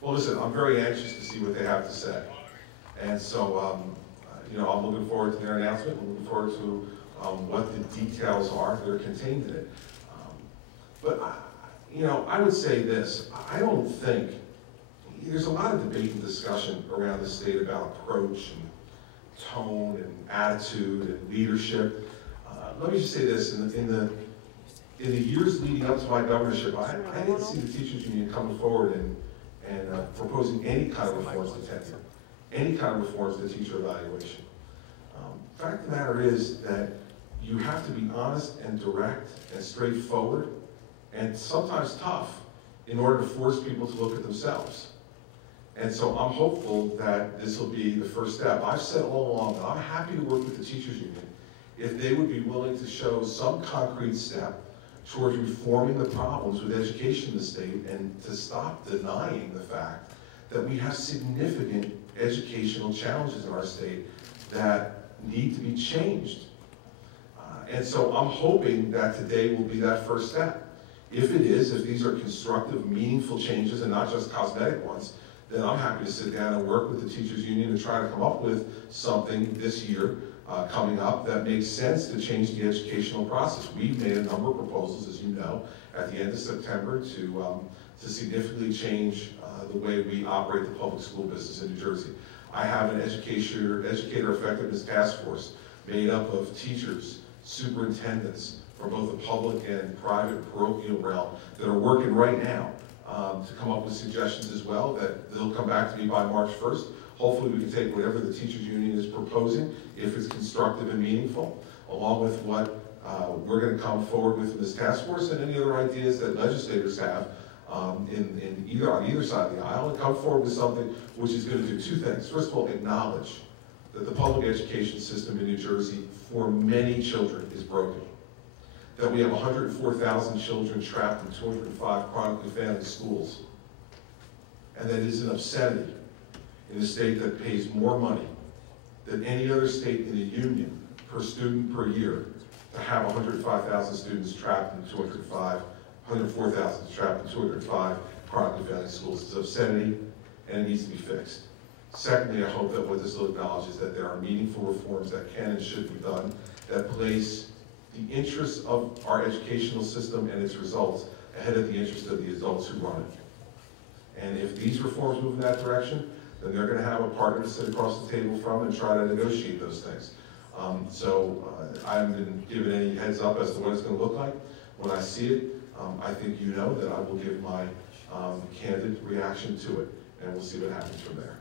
Well, listen, I'm very anxious to see what they have to say. And so, you know, I'm looking forward to their announcement. I'm looking forward to what the details are that are contained in it. You know, I would say this. I don't think, there's a lot of debate and discussion around the state about approach and tone and attitude and leadership. Let me just say this, in the years leading up to my governorship, I didn't see the teachers union coming forward and proposing any kind of reforms to tenure, any kind of reforms to teacher evaluation. The fact of the matter is that you have to be honest and direct and straightforward and sometimes tough in order to force people to look at themselves. And so I'm hopeful that this will be the first step. I've said all along that I'm happy to work with the teachers union if they would be willing to show some concrete step towards reforming the problems with education in the state and to stop denying the fact that we have significant educational challenges in our state that need to be changed. And so I'm hoping that today will be that first step. If it is, if these are constructive, meaningful changes and not just cosmetic ones, then I'm happy to sit down and work with the teachers union and try to come up with something this year coming up that makes sense to change the educational process. We've made a number of proposals, as you know, at the end of September to significantly change the way we operate the public school business in New Jersey. I have an Educator Effectiveness Task Force made up of teachers, superintendents from both the public and private parochial realm that are working right now to come up with suggestions as well that they'll come back to me by March 1st. Hopefully we can take whatever the teachers union is proposing, if it's constructive and meaningful, along with what we're going to come forward with in this task force and any other ideas that legislators have on either side of the aisle, and come forward with something which is going to do two things. First of all, acknowledge that the public education system in New Jersey for many children is broken. That we have 104,000 children trapped in 205 chronically failing schools. And that it is an obscenity in a state that pays more money than any other state in the union per student per year to have 105,000 students trapped in 104,000 trapped in 205 chronically failing schools. It's obscenity and it needs to be fixed. Secondly, I hope that what this will acknowledge is that there are meaningful reforms that can and should be done that place the interests of our educational system and its results ahead of the interests of the adults who run it. And if these reforms move in that direction, then they're going to have a partner to sit across the table from and try to negotiate those things. I haven't been given any heads up as to what it's going to look like. When I see it, I think you know that I will give my candid reaction to it, and we'll see what happens from there.